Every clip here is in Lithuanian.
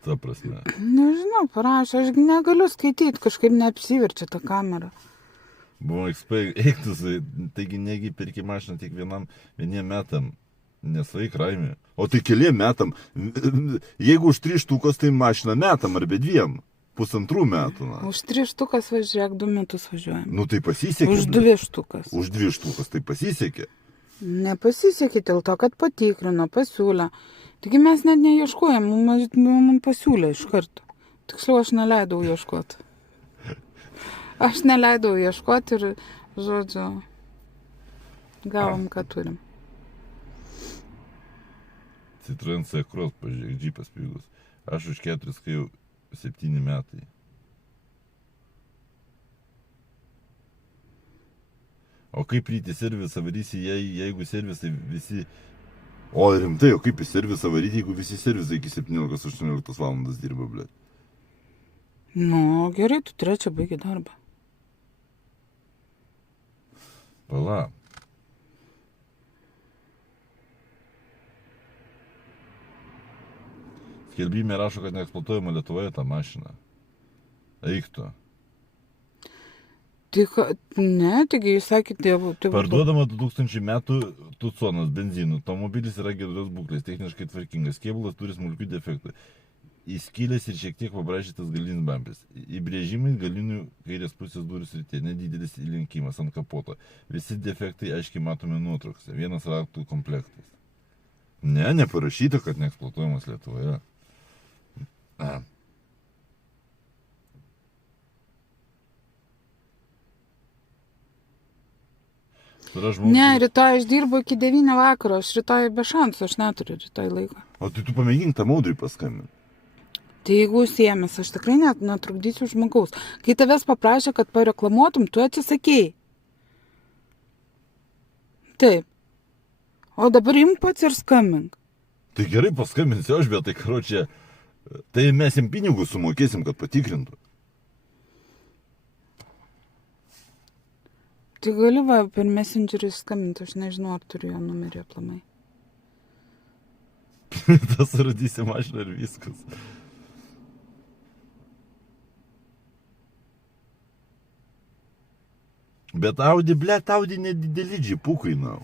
Ta prasme. Nežinau, parašė, aš negaliu skaityti, kažkaip neapsiverčia tą kamerą. Buvo eiktus, taigi negi pirki mašiną tik vieniem metam. Nesvaik raimė. O tai keliem metam. Jeigu už 3 štukas, tai mašiną metam arba 2. 1,5 metų. Na. Už 3 štukas važiuok, 2 metus važiuojam. Nu tai pasisekė. Už 2 štukas. Už 2 štukas tai pasisekė. Nepasisekė dėl to, kad patikrino, pasiūlė. Taigi mes net neieškojom, mums pasiūlė iš karto. Tiksliau, aš neleidau ieškoti. Aš neleidau ieškoti ir, žodžiu, gavom, ką turim. Citroen C-Cross, pažiūrėk, džipas pigus. Aš už 4, kai jau 7 metai. O kaip ryti servisą varysi, jeigu servisai visi... O rimtai, o kaip į servisą varyti, jeigu visi servisai iki 17-18 valandas dirba, blė? Nu, gerai, tu 3 baigi darbą. Pala. Skelbime rašo, kad neeksploatuojama Lietuvoje tą mašiną. Eiktų. Tik, ne, taigi jūs sakėte, Parduodama 2000 metų Tucsonas benzinų. Automobilis yra geros būklės, techniškai tvarkingas. Kėbulas turi smulkių defektų. Įskylęs ir šiek tiek pabražytas galinis bamperis. Įbrėžimai galinių kairės pusės durų srityje. Nedidelis įlenkimas ant kapoto. Visi defektai aiškiai matome nuotraukose. Vienas raktų komplektas. Ne, neparašyta, kad neeksploatuojamas Lietuvoje. Ne, rytoj aš dirbu iki 9 vakaro, aš rytoj be šansų, aš neturiu rytoj laiko. O tai tu pamėgink tą Audriui paskambinti. Tai jeigu siemės, aš tikrai net netrukdysiu žmogaus. Kai tavęs paprašė, kad pareklamuotum, tu atsisakėjai. Taip. O dabar imk pats ir skambink. Tai gerai paskambinsiu aš, bet tai karočią, tai mes jam pinigus sumokėsim, kad patikrintų. Tai gali va per Messengerį skambinti, aš nežinau, ar turiu jo numerį aplamai. Tas radysi mašiną ir viskas. Bet Audi, blėt, Audi nedideli džipukai, na.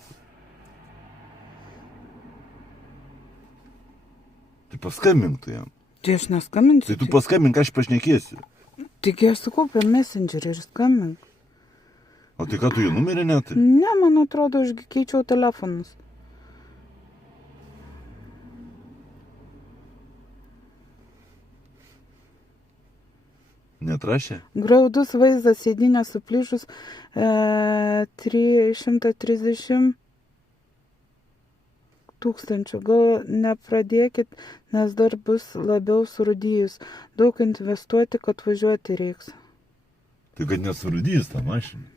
Tai paskambink tu jam. Tai aš neskambinsiu. Tai tu paskambink, aš pašnekėsiu. Taigi aš sakau per Messengerį ir skambink. O tai ką, tu jų numerį net? Ne, man atrodo, aš keičiau telefonus. Netrašė? Graudus vaizdas, sėdinė suplyšus 330 tūkstančių. Gal nepradėkit, nes dar bus labiau surūdijus. Daug investuoti, kad važiuoti reiks. Tai kad nesurūdys tą mašiną.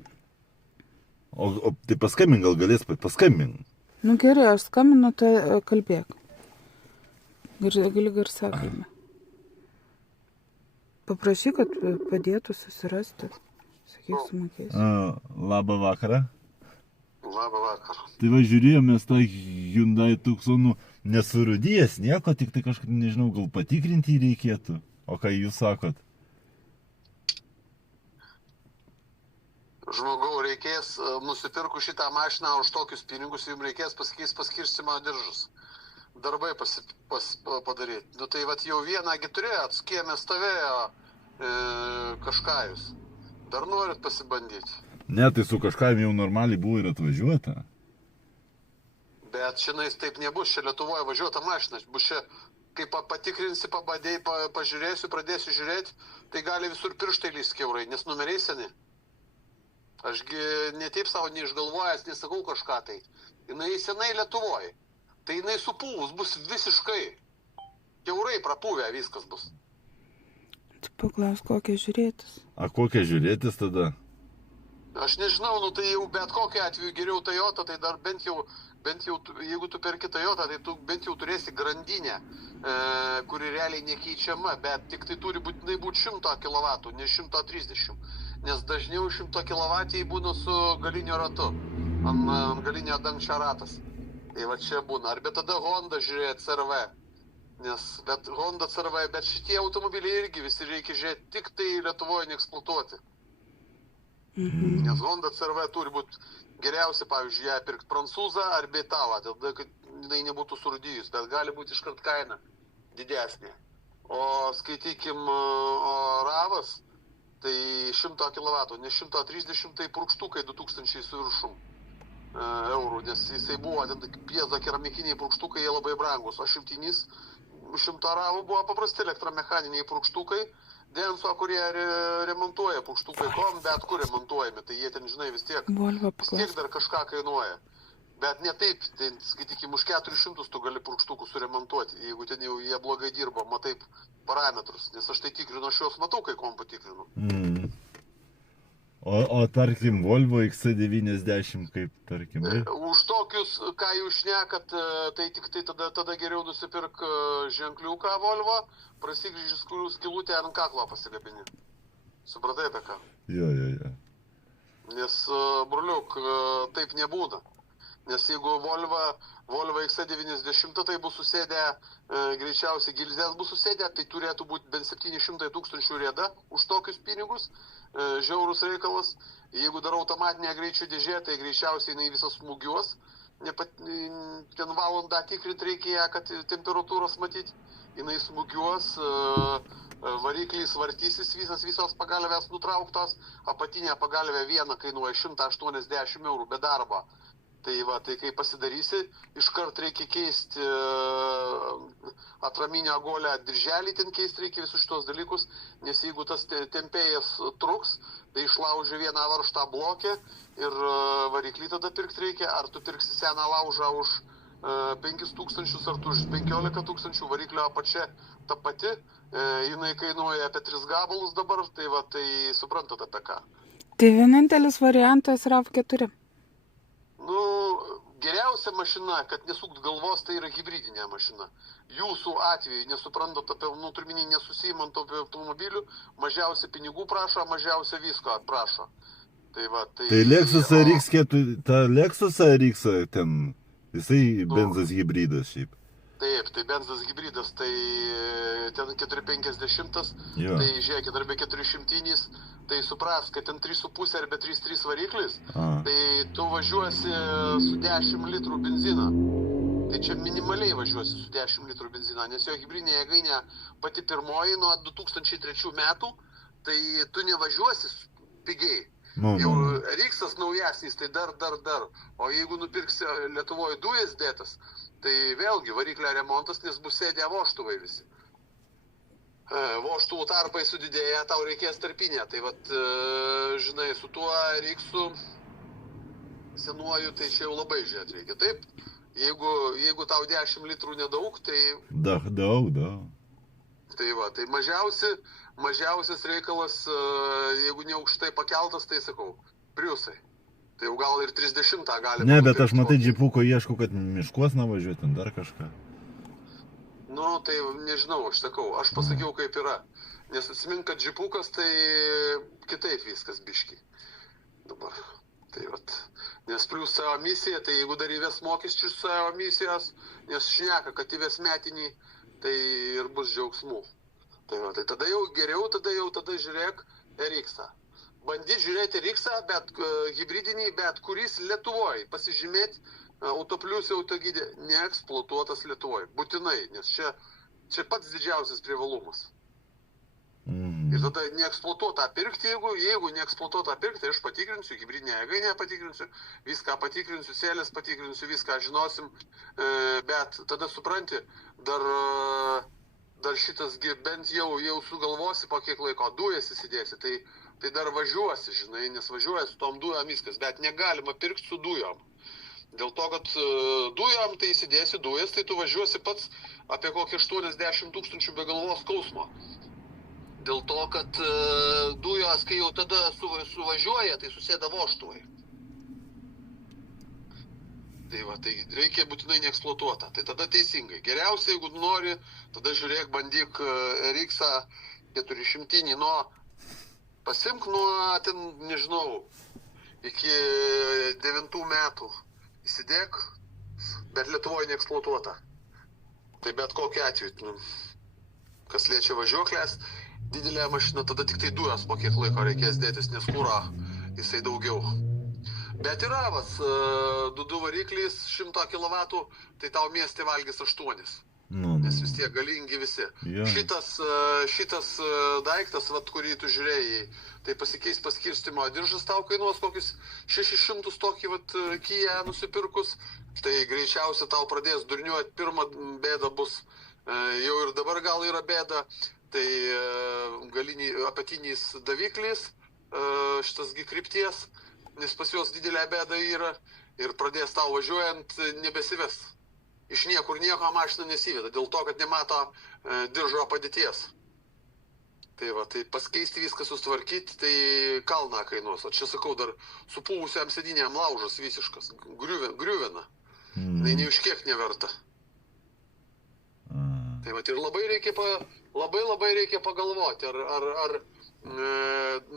O tai paskambink, gal galės paskambink. Nu gerai, aš skambinu, tai kalbėk. Gali garsiakalbę. Paprašyk, kad padėtų susirasti. Sakyk, sumokėsiu. Labą vakarą. Labą vakarą. Tai va žiūrėjomės tą Hyundai Tucsonų nesurūdijęs nieko, tik tai kažkaip, nežinau, gal patikrinti jį reikėtų. O ką jūs sakot? Žmogau, reikės, nusipirku šitą mašiną už tokius pinigus, jums reikės paskirstimo diržus. Darbai padaryti. Nu tai vat jau vienągi turėjot, skiemė stovėjo kažką jūs. Dar norit pasibandyti? Ne, tai su kažkam jau normaliai buvo ir atvažiuota. Bet šiandien taip nebus, čia Lietuvoje važiuota mašina. Bus čia, kai patikrinsi, pabadėjai, pažiūrėsiu, pradėsiu žiūrėti, tai gali visur pirštai lįst kiaurai, nes numeriai seni. Ašgi netaip savo neišgalvojęs, nesakau kažką tai. Jinai senai Lietuvoje. Tai jinai supūvus bus visiškai. Kiaurai prapūvę viskas bus. Tai paklaus, kokia žiūrėtis. A kokia žiūrėtis tada? Aš nežinau, nu tai jau bet kokiu atveju geriau Toyota, tai dar bent jau, jeigu tu perki Toyota, tai tu bent jau turėsi grandinę, kuri realiai nekeičiama, bet tik tai turi būtinai būti 100 kW, ne 130. Nes dažniau 100 kW būna su galinio ratu, ant galinio dangčio ratas. Tai va čia būna. Arba tada Honda žiūrėt CR-V. Bet Honda CR-V, bet šitie automobiliai irgi visi reikia žiūrėti, tik tai Lietuvoje neeksploatuoti. Nes Honda CR-V turi būti geriausia, pavyzdžiui, ją pirkti prancūzą ar italą, tada, kad jinai nebūtų surūdijus, bet gali būti iškart kaina didesnė. O skaitykim, Ravas, tai 100 kW, ne 130, tai purkštukai 2000 su viršum eurų, nes jisai buvo, piezo keramikiniai purkštukai, jie labai brangus, o 100 Ravų buvo paprasti elektromechaniniai purkštukai, Denso, kurie remontuoja purkštukai, bet kur remontuojami, tai jie ten, žinai, vis tiek dar kažką kainuoja. Bet ne taip, tai, skaitykim, už 400 tu gali purkštukus suremontuoti, jeigu ten jau jie blogai dirba, matai parametrus, nes aš tai tikrinu, aš juos matau, kai kompą tikrinu. O tarkim, Volvo XC90, kaip tarkim. Už tokius, ką jūs šnekat, tai tik tai tada geriau nusipirk ženkliuką Volvo, prasigryžus skylutę ant kaklo pasigabini. Supratai apie ką? Jo. Nes, bruliuk, taip nebūna. Nes jeigu Volvo XC90, tai bus susėdę, greičiausiai gilzės bus susėdę, tai turėtų būti bent 700 000 rieda už tokius pinigus, žiaurus reikalas. Jeigu darau automatinę greičių dėžę, tai greičiausiai jinai visas smūgiuos, ten valandą tikrinti reikia, kad temperatūros matyti, jinai smūgiuos, variklis vartysis, visos pagalvės nutrauktos, apatinė pagalvė viena kainuoja 180 eurų be darbo. Tai kai pasidarysi, iškart reikia keisti atraminio golę dirželį, ten keisti reikia visus šitos dalykus, nes jeigu tas tempėjas truks, tai išlauži vieną varžtą blokę ir variklį tada pirkti reikia, ar tu pirksi seną laužą už 5000 ar tu už 15 000, variklio apačia ta pati, jinai kainuoja apie 3 gabalus dabar, tai suprantat apie ką. Tai vienintelis variantas RAV4. Geriausia mašina, kad nesukt galvos, tai yra hibridinė mašina. Jūsų atveju nesuprantat apie, turminį nesusijimant apie automobilių, mažiausia pinigų prašo, mažiausia visko prašo. Tai Lexus RX4, ta Lexus RX ten, jisai benzas hybridas šiaip. Taip, tai benzas hybridas, tai ten 450, tai žiūrėkit, arba 400, tai supras, kad ten 3,5 arba 3,3 variklis, tai tu važiuosi su 10 litrų benziną. Tai čia minimaliai važiuosi su 10 litrų benziną, nes jo hibridinė jėgainė pati pirmoji nuo 2003 metų, tai tu nevažiuosi pigiai. Jau RX naujasnis, tai dar. O jeigu nupirksi Lietuvoje dujas dėtas, tai vėlgi variklio remontas, nes bus sėdė vožtuvai visi. Vožtuvų tarpai sudidėja, tau reikės tarpinę. Tai žinai, su tuo RX-u senuoju, tai čia jau labai žiūrėt reikia. Taip, jeigu tau 10 litrų nedaug, tai... Daug. Tai mažiausias reikalas, jeigu ne aukštai pakeltas, tai sakau, Priusai. Tai jau gal ir 30 gali... Ne, bet aš matai džipuko ieškau, kad miškuos navažiuoti, ten dar kažką. Tai nežinau, aš sakau, aš pasakiau kaip yra. Nes atsimink, kad džipukas, tai kitaip viskas biški. Dabar. Nes plius savo misija, tai jeigu dar įves mokesčius savo misijos, nes šneka, kad įves metinį, tai ir bus džiaugsmų. Tai tada jau geriau, tada žiūrėk RX-ą. Bandyt žiūrėti RX-ą, bet hibridinį, bet kuris Lietuvoje. Pasižymėti autoplius autogydė neeksploatuotas Lietuvoje. Būtinai, nes čia pats didžiausias privalumas. Ir tada neeksploatuotą pirkti, jeigu neeksploatuotą pirkti, tai aš patikrinsiu, hibridinę jėgainę patikrinsiu, viską patikrinsiu, sėlės patikrinsiu, viską žinosim, bet tada supranti, dar šitas bent jau sugalvosi po kiek laiko, dujas įsidėsi, tai dar važiuosi, žinai, nes važiuoja su tom dujom viskas, bet negalima pirkti su dujom. Dėl to, kad dujom tai įsidėsi dujas, tai tu važiuosi pats apie kokį 80 000 be galvos skausmo. Dėl to, kad dujos, kai jau tada suvažiuoja, tai susėda vožtuvai. Tai reikia būtinai neeksploatuotą. Tai tada teisingai. Geriausia, jeigu nori, tada žiūrėk, bandyk RX-ą 400, pasimk nuo, ten, nežinau, iki 9 metų. Įsidėk, bet Lietuvoje neeksploatuota. Tai bet kokiu atveju, nu, kas liečia važiuoklės, didelė mašina, tada tik tai dujas po kiek laiko reikės dėtis, nes kūro jisai daugiau. Bet yra, du variklis 100 kW, tai tau mieste valgys 8. Nes vis tiek galingi visi. Jo. Šitas daiktas, kurį tu žiūrėjai, tai pasikeis paskirstimo diržas tau kainuos kokius 600 tokį Kia nusipirkus, tai greičiausia tau pradės durniuoti, pirma bėda bus, jau ir dabar gal yra bėda, tai apatinis daviklis, šitas krypties, nes pas juos didelė bėda yra ir pradės tau važiuojant nebesives. Iš niekur nieko mašina nesiveda, dėl to, kad nemato diržo padėties. Tai tai paskeisti viską sustvarkyti, tai kalną kainuos. O čia sakau, dar supūvusiam sėdinėm laužas visiškas, griuvena. Tai nei už kiek neverta. Tai ir labai reikia pagalvoti,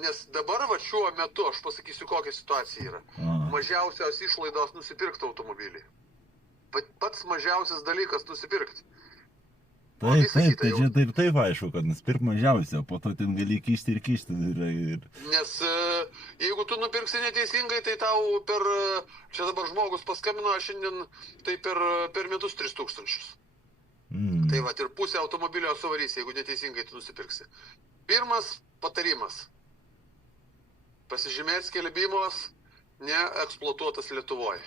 nes dabar šiuo metu, aš pasakysiu, kokia situacija yra. Mažiausios išlaidos nusipirkti automobilį. Pats mažiausias dalykas nusipirkti. Taip, tai čia taip aišku, kad nusipirk mažiausia, po to ten gali kišti. Nes jeigu tu nupirksi neteisingai, tai tau čia dabar žmogus paskambino šiandien, tai per metus 3000. Tai ir pusę automobilio suvarys, jeigu neteisingai tu nusipirksi. Pirmas patarimas. Pasižymėti skelbimus neeksploatuotas Lietuvoje.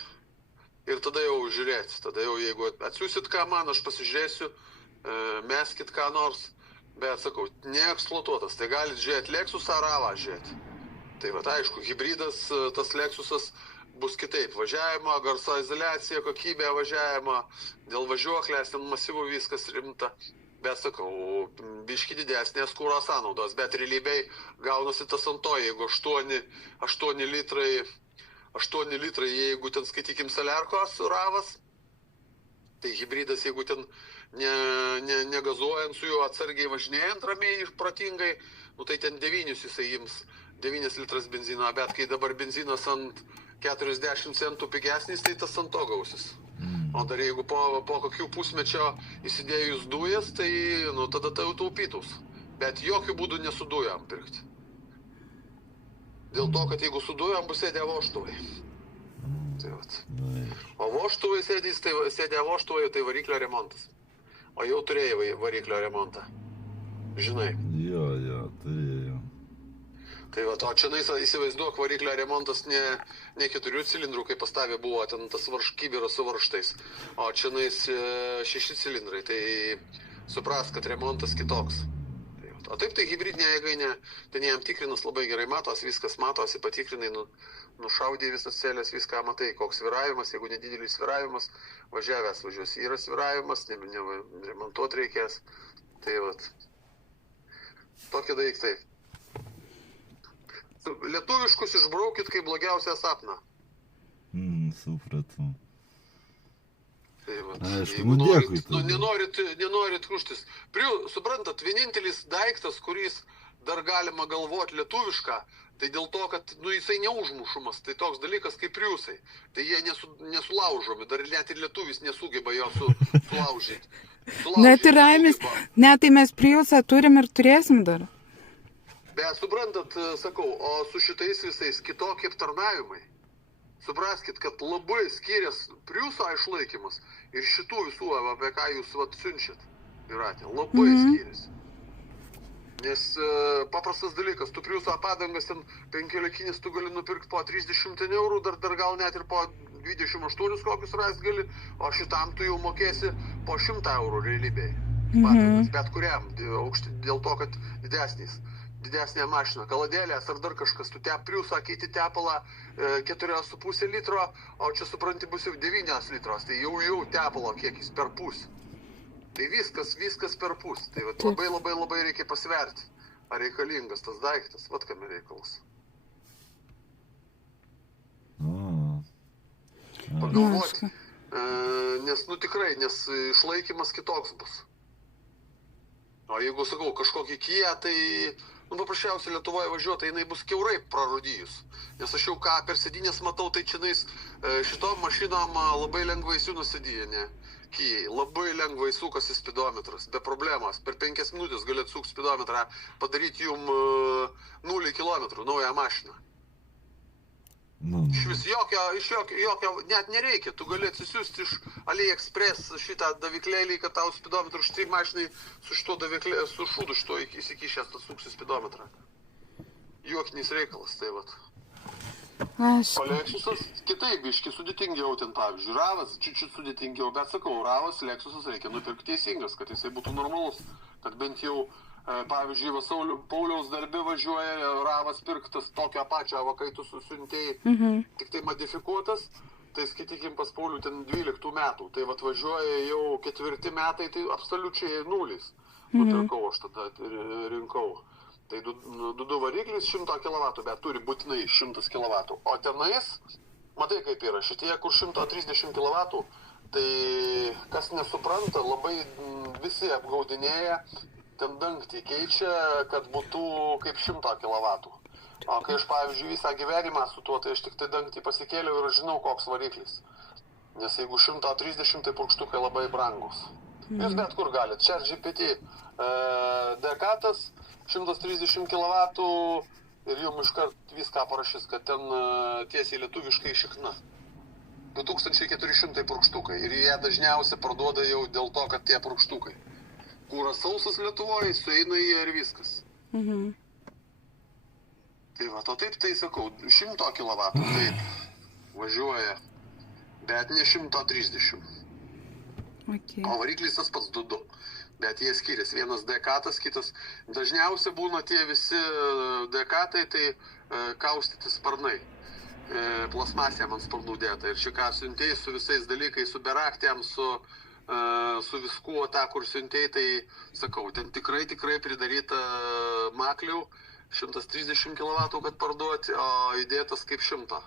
Ir tada jau žiūrėti, tada jau jeigu atsiūsit ką man, aš pasižiūrėsiu, meskit ką nors, bet sakau, neeksploatuotas, tai galit žiūrėti Lexus ar Ravą žiūrėti. Tai aišku, hybridas, tas Lexusas bus kitaip, važiavimo, garso izoliacija, kokybė važiavimo, dėl važiuoklės, ten masyvų viskas rimta, bet sakau, biški didesnės kuro sąnaudos, bet realybėj gaunasi tas ant to, jeigu 8 litrai, jeigu ten skaitykim Saliarkos Ravas, tai hybridas, jeigu ten negazuojant su juo atsargiai važinėjant ramiai, protingai, tai ten 9 jisai ims, 9 litras benzino, bet kai dabar benzinas ant 40 centų pigesnis, tai tas ant to gausis. O dar jeigu po kokių pusmečio įsidėjus dujas, tai tada tai jau taupytus. Bet jokių būdų nesu dujam pirkti. Dėl to, kad jeigu su dujom bus sėdė voštuvai. O voštuvai sėdė voštuvai, tai variklio remontas. O jau turėjai variklio remontą. Žinai. Jo, turėjau. Tai o čia įsivaizduok, variklio remontas ne 4 cilindrų, kaip pas tavę buvo, ten tas kibiras su varžtais. O čia 6 cilindrai, tai supras, kad remontas kitoks. O taip, tai hibridinė jėgainė, ten jam tikrinas labai gerai viskas matosi, patikrinai, nušaudė visas celės, viską matai, koks sviravimas, jeigu nedidelis sviravimas, važiuos, yra sviravimas, remontuoti reikės. Tai tokie daiktai. Lietuviškus išbraukit kaip blogiausią sapną. Supratau. Jeigu nenorit kuštis. Suprantat, vienintelis daiktas, kuris dar galima galvoti lietuvišką, tai dėl to, kad jisai neužmušumas, tai toks dalykas kaip priusai. Tai jie nesulaužomi, dar net ir lietuvis nesugeba jo sulaužyti. Net ir raimis, tai mes priusą turim ir turėsim dar. Bet suprantat, sakau, o su šitais visais kitokie aptarnavimai. Supraskit, kad labai skiriasi Priuso išlaikymas ir šitų visų, apie ką jūs siunčiat, labai skiriasi. Nes paprastas dalykas, tu Priuso padangas ten 5-likinis tu gali nupirkti po 30 eurų, dar gal net ir po 28 kokius rast gali, o šitam tu jau mokėsi po 100 eurų realybėje. Padangas, bet kuriam, dėl to, kad didesnė mašina, kaladėlės ar dar kažkas, tu Priusą keiti tepalą 4,5 litro, o čia supranti bus jau 9 litros, tai jau tepalo kiekis per pusę. Tai viskas per pusę. Tai labai reikia pasverti, ar reikalingas tas daiktas, kame reikalas. Pagalvoti, nes tikrai, nes išlaikymas kitoks bus. O jeigu sakau, kažkokį Kia, tai nu paprasčiausiai Lietuvoje važiuoti, jinai bus kiaurai prarudijus. Nes aš jau ką per sėdynės matau, tai čionais šitom mašinom labai lengvai jų nusidėję, ne? Kijai, labai lengvai sukasi spidometras, be problemos. Per 5 minutės gali atsukti spidometrą, padaryti jum 0 km naują mašiną. Nu, Iš vis jokio net nereikia. Tu gali atsisiųsti iš AliExpress šitą daviklėlį, kad tau spidometrą už 3 mašinai su šito daviklėlį, su šūdu šito įsikišęs, tas suksi spidometrą. Jokinis reikalas, tai vat. Aš. O Lexusas kitaip, biški sudėtingiau ten, pavyzdžiui, Ravas, čiut sudėtingiau, bet sakau, Ravas, Lexusas reikia nupirkti teisingas, kad jisai būtų normalus, kad bent jau, pavyzdžiui, Pauliaus darbi važiuoja Ravas pirktas tokią pačią, va, kai tu susiuntėjai, tik tai modifikuotas, tai skaitykim pas Paulių ten 12 metų, tai vat važiuoja jau 4 metai, tai absoliučiai nulis. Nupirkau, aš tada rinkau. Tai du variklis 100 kW, bet turi būtinai 100 kW. O tenais, matai kaip yra, šitie, kur 130 kW, tai kas nesupranta, labai visi apgaudinėja, ten dangtį keičia, kad būtų kaip 100 kW. O kai aš, pavyzdžiui, visą gyvenimą su tuo, tai aš tik tai dangtį pasikėliau ir žinau, koks variklis. Nes jeigu 130, tai purkštukai labai brangus. Jūs bet kur galit. ChatGPT Dekatas, 130 kW ir jums iškart viską parašys, kad ten tiesiai lietuviškai šikna. 2400 purkštukai ir jie dažniausiai parduoda jau dėl to, kad tie purkštukai. Kūras sausas Lietuvoje, sueina jie ir viskas. Tai va, o taip tai sakau, 100 kW taip važiuoja, bet ne 130. Okay. O variklis tas pats 2. Bet jie skiriasi. Vienas Dekatas, kitas. Dažniausiai būna tie visi Dekatai, tai kaustyti sparnai. Plasmasėm ant sparnų dėta. Ir čia ką siuntėjai su visais dalykais, su beraktėm, su viskuo, tą, kur siuntėjai, tai sakau, ten tikrai pridaryta maklių, 130 kW, kad parduoti, o įdėtas kaip 100.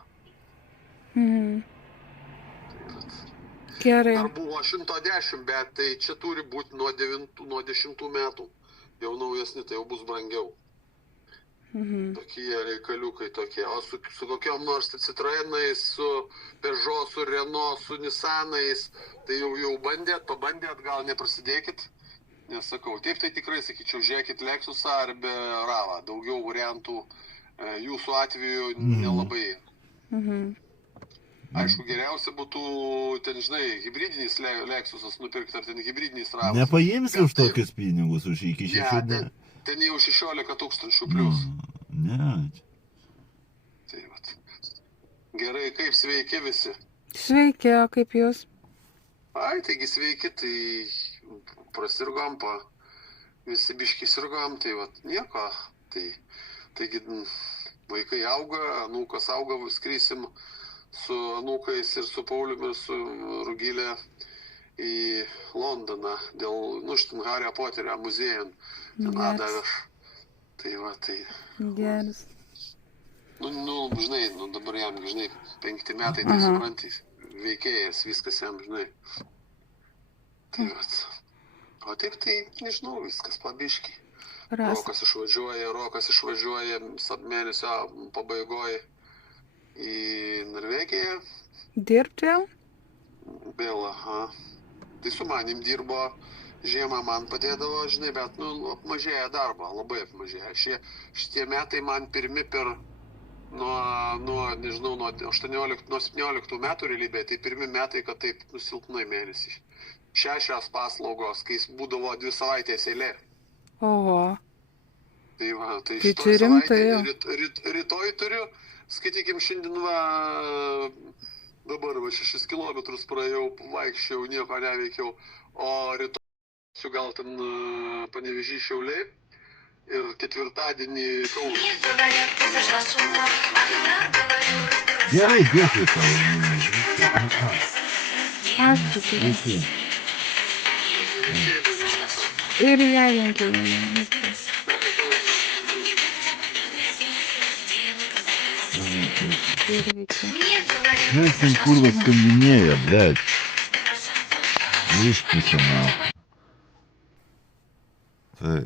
Gerai. Dar buvo 110, bet tai čia turi būti nuo 10 metų. Jau naujesni, tai jau bus brangiau. Tokie reikaliukai tokie. O su kokiom nors Citroenais, su Peugeot, su Renault, su Nissanais, tai jau pabandėt, gal neprasidėkit. Nesakau, taip tai tikrai sakyčiau, žiūrėkit Lexusą ar be Ravą. Daugiau variantų jūsų atveju nelabai. Aišku, geriausia būtų, ten, žinai, hybridinis Lexusas nupirkti, ar ten hybridinis Ravas. nepaimsi už tokius pinigus, už iki 6. Ne, ten jau 16 000 plius. Ne. Tai vat. Gerai, kaip sveiki visi? Sveiki, o kaip jūs? Ai, taigi sveiki, tai prasirgom, visi biški sirgom, tai vat, nieko. Taigi, vaikai auga, anūkas auga, skrysim su anūkais ir su Pauliumi ir su Rugilė į Londoną dėl, štin Hario Poterio muziejun. Ten ataveš. Tai va, tai... Geras. Žinai, dabar jam, žinai, 5 metai, tai suprantys, veikėjas, viskas jam, žinai. Tai va. O taip, tai, nežinau, viskas pabiški. Rokas išvažiuoja mėnesio pabaigoje į Norvegiją. Dirbti vėl? Vėl, aha. Tai su manim dirbo, žiemą man padėdavo, žinai, bet, apmažėja darbą, labai apmažėja. Šitie metai man pirmi nuo 17 metų realybėje, tai pirmi metai, kad taip silpnai mėnesį. 6 paslaugos, kai būdavo 2 savaitės eilė. Oho. Tai va, tai Tai šitoj rimtai savaitė, rytoj turiu, skaitykim, šiandien dabar 6 kilometrus praėjau, vaikščiau, nieko neveikiau, o rytoj gal ten Panevėžy Šiauliai ir ketvirtadienį Kaunas. Gerai, dėkui tau. Ačiū. Ir ją linkiu. Kas ten kurva skambinėja, blядь? Išpūsė, na. Tai.